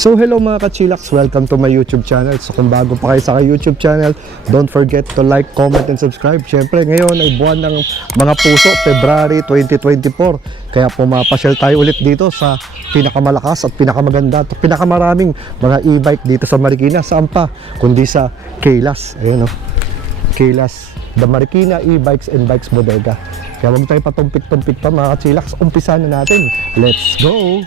So hello mga ka-chillax, welcome to my YouTube channel. So kung bago pa kayo sa YouTube channel, don't forget to like, comment, and subscribe. Syempre ngayon ay buwan ng mga puso, February 2024. Kaya pumapasyal tayo ulit dito sa pinakamalakas at pinakamaganda at pinakamaraming mga e-bike dito sa Marikina. Saan pa? Kundi sa Kaylas. Ayun o. Kaylas, The Marikina E-Bikes and Bikes Bodega. Kaya huwag tayo patumpik-tumpik pa mga ka-chillax. Umpisa na natin. Let's go!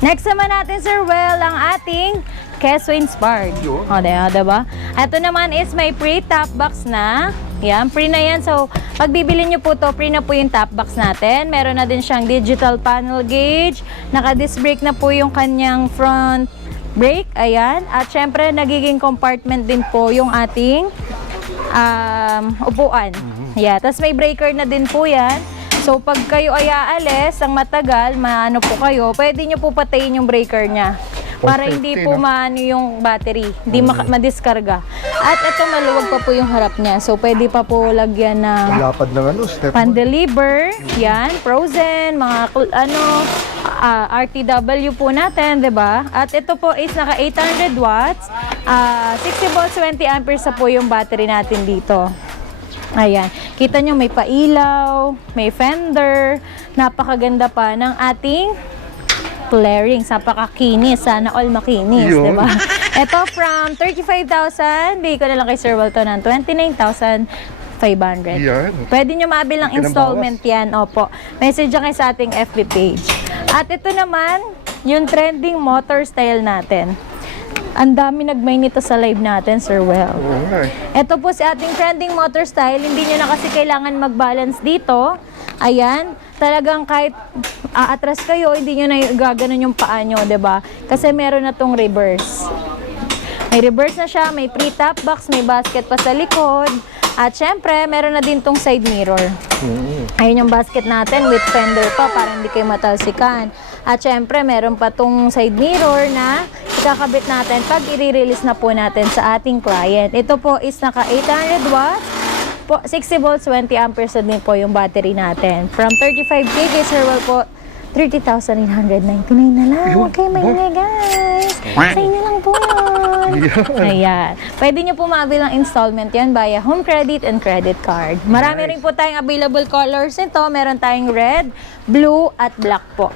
Next naman natin, Sir Well, ang ating Keso Inspired. O, diba? Ito naman is may pre-top box na. Yan, pre na yan. So, pag bibili nyo po to, pre na po yung top box natin. Meron na din siyang digital panel gauge. Naka-disc brake na po yung kanyang front brake. Ayan. At syempre, nagiging compartment din po yung ating upuan. Yeah. Tapos may breaker na din po yan. So, pag kayo ay aalis, ang matagal, maano po kayo, pwede nyo po patayin yung breaker niya. Para hindi po maano yung battery, hindi madiskarga. At ito, maluwag pa po yung harap niya. So, pwede pa po lagyan ng Lapad ng step pan-deliver, yan, frozen, mga RTW po natin, 'di ba? At ito po is naka 800 watts, 60 volts, 20 amperes na po yung battery natin dito. Ayan, kita nyo may pailaw, may fender, napakaganda pa ng ating flarings, napakakinis, sana all makinis, di ba? Ito from 35,000, bigay ko na lang kay Sir Walton ng 29,500. Yan. Pwede nyo maabil ng installment yan, opo. Message kayo sa ating FB page. At ito naman, yung trending motor style natin. Ang dami nagmay nito sa live natin, Sir Well. Ito po si ating trending motor style. Hindi nyo na kasi kailangan mag-balance dito. Ayan. Talagang kahit aatras kayo, hindi nyo na gaganon yung paa nyo, diba? Kasi meron na tong reverse. May reverse na siya, may pre-top box, may basket pa sa likod. At syempre, meron na din tong side mirror. Ayun yung basket natin with fender pa para hindi kayo matalsikan. At syempre, meron pa tong side mirror na ikakabit natin pag i-release na po natin sa ating client. Ito po is naka 800 watts, 60 volts, 20 amperes na din po yung battery natin. From 35K kay Sir Well po, 30,999 na lang. Okay, maingay guys. Sa inyo lang po yun. Ayan. Pwede nyo po maabil ng installment yan via home credit and credit card. Marami rin po tayong available colors nito. Meron tayong red, blue, at black po.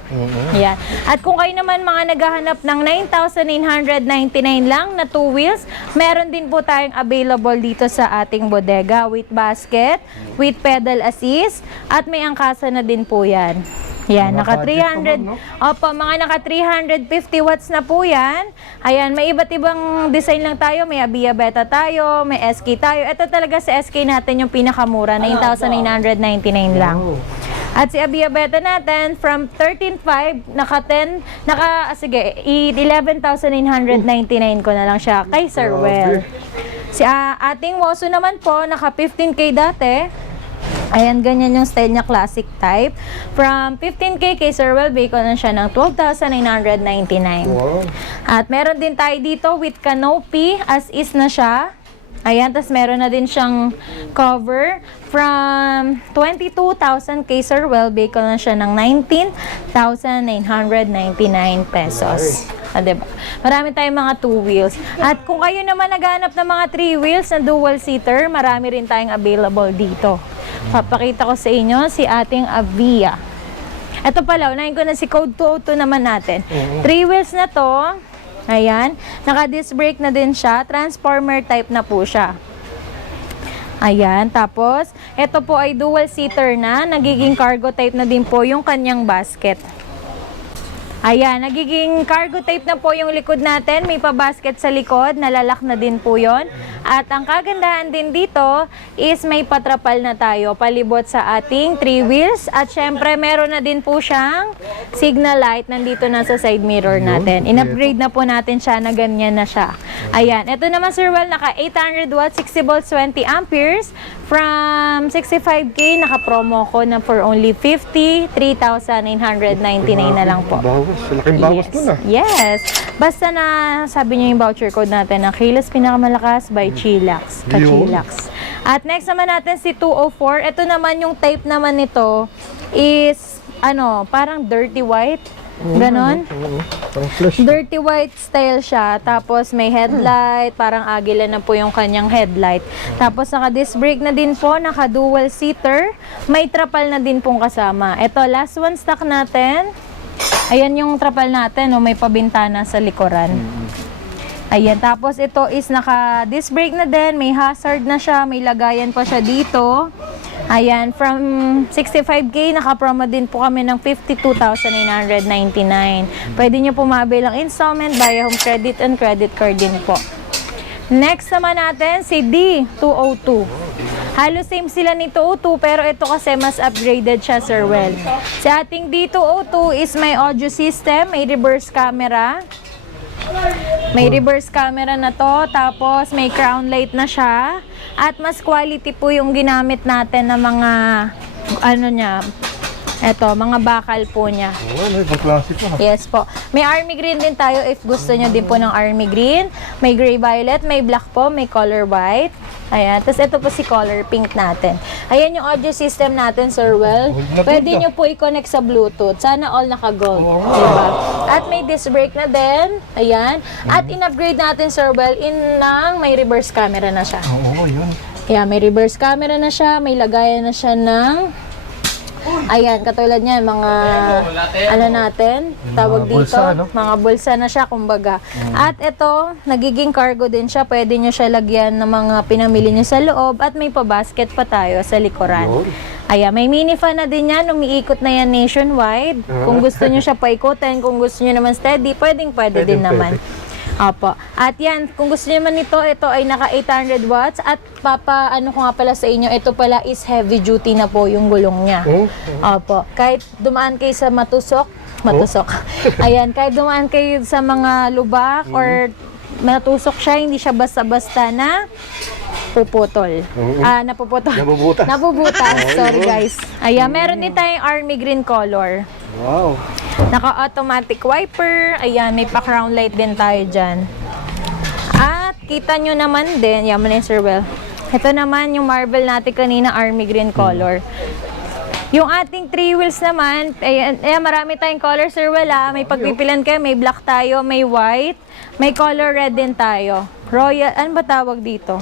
Ayan. At kung kayo naman mga naghahanap ng 9,999 lang na 2 wheels, meron din po tayong available dito sa ating bodega with basket, with pedal assist, at may angkasa na din po yan. Yan, naka 300, opo, mga naka 350 watts na po yan. Ayan, may iba't ibang design lang tayo. May Abia Beta tayo, may SK tayo. Ito talaga sa SK natin yung pinakamura, 9,999 lang. At si Abia Beta natin, from 13,500, sige, 11,999 ko na lang siya kay Sir Well. Si ating Wosu naman po, naka 15K dati. Ayan, ganyan yung style niya, classic type. From 15K kay Sir Well, bigay ko na siya ng 12,999. Wow. At meron din tayo dito with canopy, as is na siya. Ayan, tas meron na din siyang cover. From 22,000 kay Sir Well, bigay ko na siya ng 19,999 pesos. Diba? Marami tayong mga 2 wheels. At kung kayo naman naghanap ng mga 3 wheels na dual seater, marami rin tayong available dito. Papakita ko sa inyo si ating Avia. Ito pala, unahin ko na si Code 202 naman natin. 3 wheels na to. Ayan. Naka-disc brake na din siya. Transformer type na po siya. Ayan. Tapos, ito po ay dual seater na. Nagiging cargo type na din po yung kanyang basket. Ayan, nagiging cargo type na po yung likod natin. May pa-basket sa likod, nalalak na din po yon. At ang kagandahan din dito is may patrapal na tayo palibot sa ating 3 wheels. At syempre, meron na din po siyang signal light nandito na sa side mirror natin. In-upgrade na po natin siya na ganyan na siya. Ayan, ito naman Sir Well, naka 800 watts, 60 volts, 20 amperes. From 65K, naka-promo ko na for only 53,999 na lang po. Laking bawas dun ah. Yes. Basta na sabi niyo yung voucher code natin na Kaylas Pinakamalakas by Chillax. Ka-Chillax. At next naman natin si 204. Ito naman yung type naman nito is parang dirty white. Ganon. Oo. Parang flash. Dirty white style siya. Tapos may headlight. Parang agila na po yung kanyang headlight. Tapos naka-disc brake na din po. Naka-dual seater. May trapal na din pong kasama. Ito, last one stock natin. Ayan yung trapal natin. Oh, may pabintana sa likuran. Ayan. Tapos ito is naka-disc brake na din. May hazard na siya. May lagayan pa siya dito. Ayan, from 65K, naka-promo din po kami ng 52,999. Pwede nyo po mabilang installment via home credit and credit card din po. Next naman natin, si D202. Halos same sila ni 202, pero ito kasi mas upgraded siya, Sir Well. Si ating D202 is may audio system, may reverse camera. May reverse camera na to, tapos may crown light na siya. At mas quality po yung ginamit natin na mga, ano niya, eto, mga bakal po niya. Oo, may ibang klase pa. Yes po. May army green din tayo if gusto nyo din po ng army green. May gray violet, may black po, may color white. Ayan. Tapos ito po si color pink natin. Ayan yung audio system natin, Sir Well. Pwede nyo po i-connect sa Bluetooth. Sana all naka-gold. Diba? At may disc brake na din. Ayan. At in-upgrade natin, Sir Well, ng may reverse camera na siya. Oo, yun. Ayan, may reverse camera na siya. May lagayan na siya ng... Ayan, katulad niyan, mga ano natin, tawag dito, bulsa, no? mga bulsa na siya, kumbaga. At ito, nagiging cargo din siya. Pwede nyo siya lagyan ng mga pinamili nyo sa loob at may pa-basket pa tayo sa likuran. Ayan, may mini fan na din yan. Umiikot na yan nationwide. Kung gusto nyo siya paikutin, kung gusto nyo naman steady, pwede din naman. Opo. At yan, kung gusto niyo man ito ay naka 800 watts at ano ko nga pala sa inyo, ito pala is heavy duty na po yung gulong niya. Opo. Kahit dumaan kayo sa matusok. Ayan, kahit dumaan kayo sa mga lubak or matusok siya, hindi siya basta-basta na puputol. Nabubutas. Sorry guys. Ayan, meron din tayong army green color. Wow. Naka-automatic wiper. Ayan, may pa-crown light din tayo dyan. At kita nyo naman din, yan mo na yung Sir Well. Ito naman yung marble natin kanina, army green color. Yung ating 3 wheels naman, ayan, marami tayong color, Sir Well. May pagpipilan kayo, may black tayo, may white, may color red din tayo. Royal, ano ba tawag dito?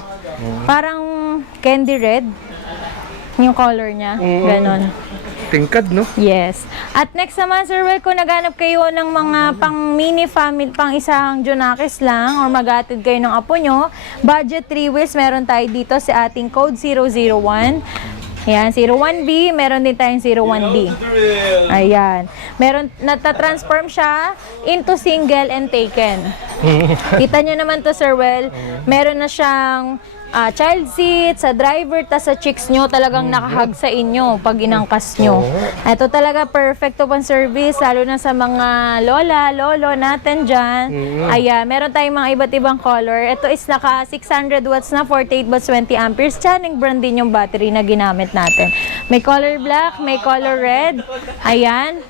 Parang candy red. Yung color niya, ganon. Tingkad, no? Yes. At next naman, Sir Well, kung naghanap kayo ng mga pang mini family, pang isang Junakis lang, or mag-atid kayo ng apo nyo, budget 3 wheels, meron tayo dito sa ating code 001. Ayan, 01B, meron din tayong 01D. Ayan. Meron, nata-transform siya into single and taken. Kita nyo naman to, Sir Well, meron na siyang child seat, sa driver, tas sa chicks nyo, talagang nakahag sa inyo pag inangkas nyo. Ito talaga perfect to pang service, lalo na sa mga lola, lolo natin dyan. Ayan, meron tayong mga iba't ibang color. Ito is naka 600 watts na, 48 watts, 20 amperes. Channing brand din yung battery na ginamit natin. May color black, may color red. Ayan.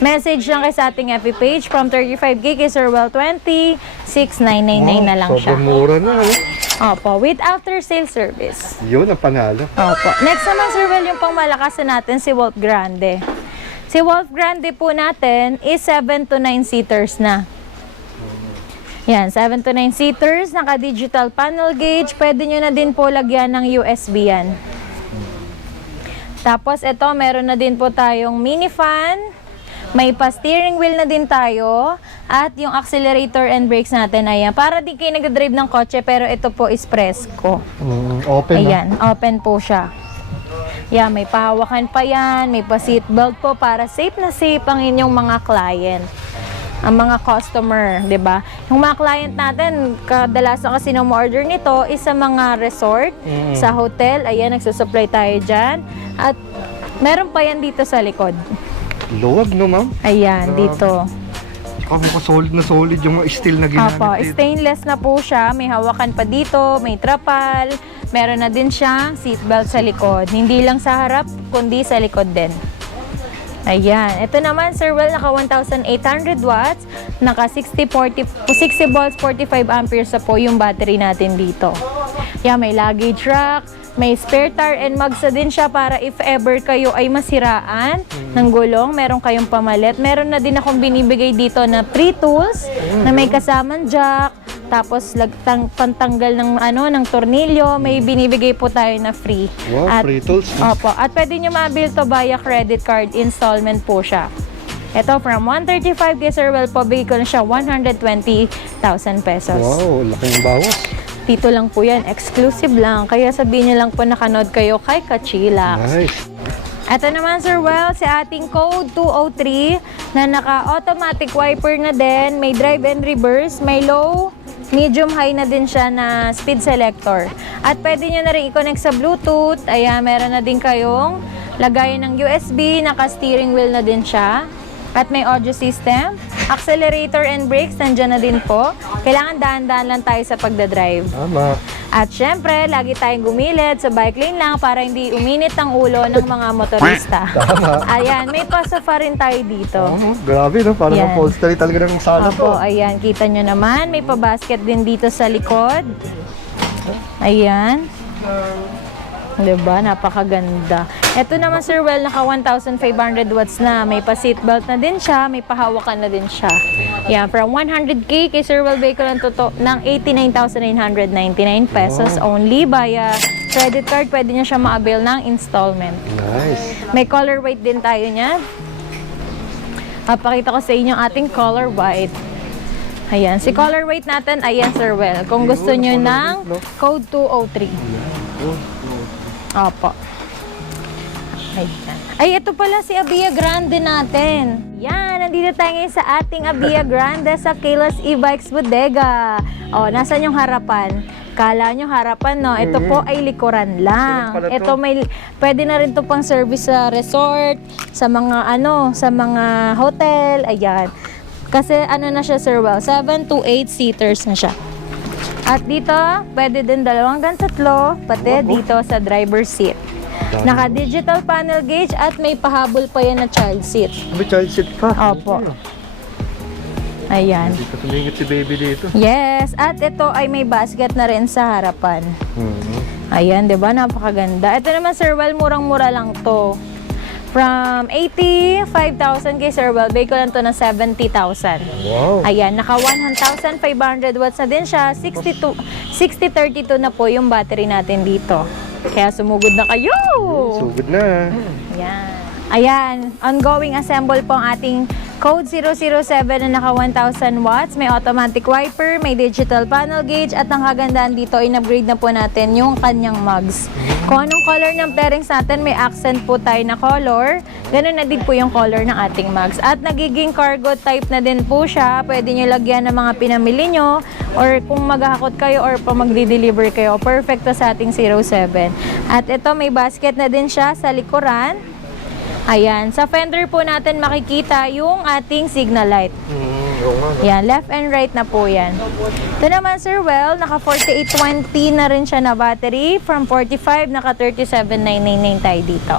Message lang kayo sa ating FB page from 35K kay Sir Well 20, 6,999 na lang siya. Sobrang mura na, Opo, with after sale service. Yun ang panalo. Opo. Next naman, Sir Well, yung pangmalakas natin, si Wolf Grande. Si Wolf Grande po natin is 7 to 9 seaters na. Yan, 7 to 9 seaters, naka-digital panel gauge. Pwede nyo na din po lagyan ng USB yan. Tapos, ito, meron na din po tayong mini fan. May pa-steering wheel na din tayo. At yung accelerator and brakes natin, ayan. Para di kayo nag-drive ng kotse, pero ito po is Fresco. Open Ayan, open po siya. Yan, may pahawakan pa yan. May pa-seatbelt po para safe na safe ang inyong mga client. Ang mga customer, 'di ba? Yung mga client natin, kadalasan kasi na order nito is sa mga resort, sa hotel. Ayan, nagsusupply tayo diyan. At meron pa yan dito sa likod. Luwag, no, ma'am? Ayan, dito. Solid na solid yung steel na ginamit Opo, dito. stainless na po siya. May hawakan pa dito, may trapal. Meron na din siyang seatbelt sa likod. Hindi lang sa harap, kundi sa likod din. Ayan. Ito naman, Sir Well, naka 1,800 watts. Naka 60 volts, 45 amperes na po yung battery natin dito. Yeah, may luggage rack, may spare tire and magsa din siya para if ever kayo ay masiraan ng gulong, meron kayong pamalit. Meron na din akong binibigay dito na free tools na may kasamang jack, tapos pantanggal ng tornilyo, may binibigay po tayo na free. Wow, free tools. Opo, at pwede nyo ma-bill to via credit card installment po siya. Ito, from 135 kay Sir Well po, bigay ko na siya 120,000 pesos. Wow, laking bawas. Dito lang po yan, exclusive lang. Kaya sabihin nyo lang po nakanood kayo kay Kachila. Nice. Ito naman, Sir Well, si ating code 203 na naka-automatic wiper na din, may drive and reverse, may low, medium, high na din siya na speed selector. At pwede nyo na rin i-connect sa Bluetooth. Ayan, meron na din kayong lagayan ng USB, naka-steering wheel na din siya. At may audio system, accelerator and brakes, nandyan na din po. Kailangan dahan-dahan lang tayo sa pagdadrive. Tama. At syempre, lagi tayong gumilid sa bike lane lang para hindi uminit ang ulo ng mga motorista. Tama. Ayan, may pasofa rin tayo dito. Oh, grabe, no? Parang Yan. upholstery talaga ng sala Opo, po. ayan, kita nyo naman. May pabasket din dito sa likod. Ayan. Diba? Napakaganda. Ito naman, Sir Well, naka 1,500 watts na. May pa-seatbelt na din siya. May pahawakan na din siya. Yan, from 100K kay Sir Well Vehicle ng 89,999 pesos only via credit card. Pwede niya siya ma-avail ng installment. Nice. May color white din tayo niya. Papakita ko sa inyo ang ating color white. Ayan, si color white natin, ayan, Sir Well. Kung gusto nyo ng code 203. Opo. Ayan. Ay, ito pala si Abia Grande natin. Yan, nandito tayo ngayon sa ating Abia Grande sa Keyless E-Bikes Bodega. O, nasan yung harapan? Kala nyo harapan, no? Ito po ay likuran lang. Ito may, pwede na rin to pang service sa resort, sa mga sa mga hotel, ayan. Kasi na siya, Sir Well, 7 to 8 seaters na siya. At dito, pwede din 2 hanggang 3, pati dito sa driver's seat. Naka-digital panel gauge at may pahabol pa yan na child seat. May child seat pa. Opo. Ayan. Dito tumingit si baby dito. Yes, at ito ay may basket na rin sa harapan. Ayan, 'di ba? Napakaganda. Ito naman, Sir Well, murang-mura lang 'to. From 85,000 kay Sir Well, vehicle lang to na 70,000. Wow. Ayan, naka 1,500 watts na din siya. 6032 na po yung battery natin dito. Kaya sumugod na kayo! Sugod na. Ayan. Ayan, ongoing assemble po ang ating code 007 na naka 1,000 watts. May automatic wiper, may digital panel gauge, at ang kagandaan dito, in-upgrade na po natin yung kanyang mugs. Kung anong color ng pairings natin, may accent po tayo na color. Ganun na din po yung color ng ating mugs. At nagiging cargo type na din po siya. Pwede nyo lagyan ng mga pinamili nyo, or kung maghahakot kayo or pa magdi-deliver kayo. Perfect to sa ating 07. At ito, may basket na din siya sa likuran. Ayan, sa fender po natin makikita yung ating signal light. Yan, left and right na po yan. Ito naman, Sir Well, naka 4820 na rin siya na battery. From 45, naka 37,999 tayo dito.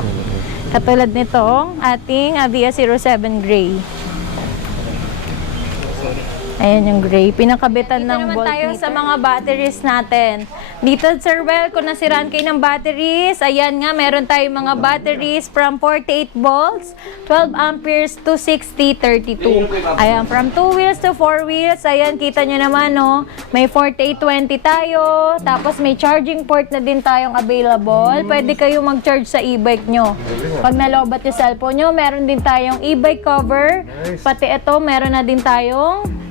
Katulad nitong ating Avia 07 Gray. Ayan yung gray. Pinakabitan ng volt tayo sa mga batteries natin. Dito, Sir Well, kung nasiraan kayo ng batteries, ayan nga, meron tayong mga batteries from 48 volts, 12 amperes to 6032. Ayan, from 2 wheels to 4 wheels, ayan, kita nyo naman, no? May 4820 tayo, tapos may charging port na din tayong available. Pwede kayo mag-charge sa e-bike nyo. Pag nalobat yung cellphone nyo, meron din tayong e-bike cover. Pati ito, meron na din tayong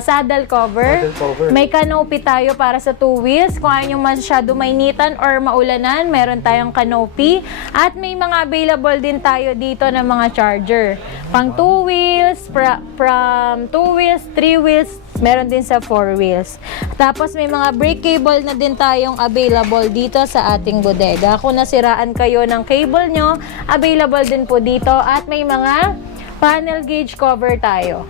saddle cover. May canopy tayo para sa 2 wheels. Kung ayaw nyo masyado mainitan or maulanan, meron tayong canopy. At may mga available din tayo dito ng mga charger. Pang 2 wheels, from 2 wheels, 3 wheels, meron din sa 4 wheels. Tapos may mga brake cable na din tayong available dito sa ating bodega. Kung nasiraan kayo ng cable nyo, available din po dito. At may mga panel gauge cover tayo.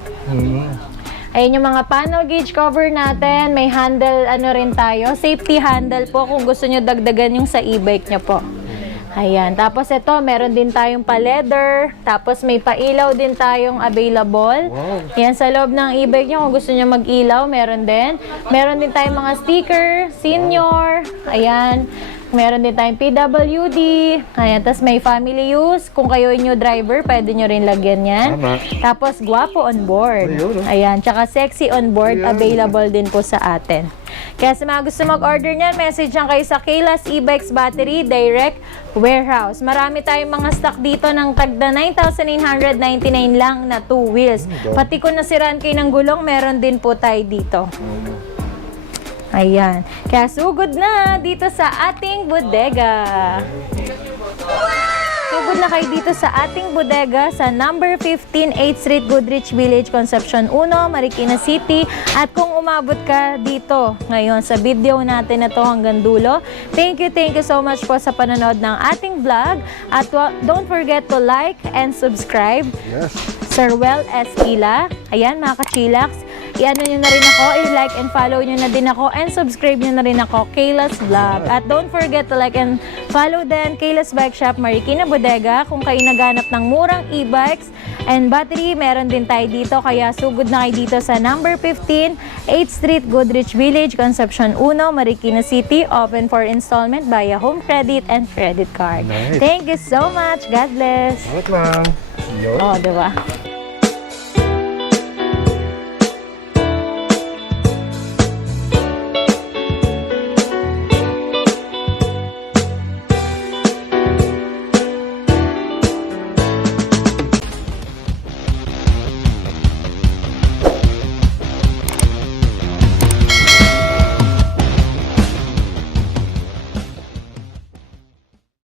Ayan yung mga panel gauge cover natin. May handle rin tayo. Safety handle po kung gusto nyo dagdagan yung sa e-bike nyo po. Ayan. Tapos ito, meron din tayong pa-leather. Tapos may pa-ilaw din tayong available. Wow. Yan, sa loob ng e-bike nyo, kung gusto nyo mag-ilaw, meron din. Meron din tayong mga sticker, senior. Ayan. Meron din tayong PWD. Ayan, tapos may family use. Kung kayo yung driver, pwede nyo rin lagyan yan. Tama. Tapos gwapo on board. Ayun, oh. Ayan, tsaka sexy on board, Ayan. available din po sa atin. Kaya sa mga gusto mag-order niyan, message lang kayo sa Kaylas E-Bikes Battery Direct Warehouse. Marami tayong mga stock dito ng tagda 9,999 lang na 2 wheels. Pati kung nasiraan kayo ng gulong, meron din po tayo dito. Ayan. Kaya sugod na dito sa ating bodega. Sugod na kayo dito sa ating bodega sa number 15 8th Street, Goodrich Village, Concepcion 1, Marikina City. At kung umabot ka dito ngayon sa video natin na to hanggang dulo, thank you so much po sa panonood ng ating vlog. At don't forget to like and subscribe. Yes. Sir Well Esquila. Ayan mga kachilaks. I-ano nyo na rin ako, i-like and follow nyo na din ako, and subscribe nyo na rin ako, Kayla's Vlog. At don't forget to like and follow din Kayla's Bike Shop, Marikina Bodega. Kung kayo naghanap ng murang e-bikes and battery, meron din tayo dito. Kaya sugod na kayo dito sa number 15, 8th Street, Goodrich Village, Concepcion 1, Marikina City. Open for installment via home credit and credit card. Nice. Thank you so much. God bless. Salamat, ma'am. Yun. Oh, diba?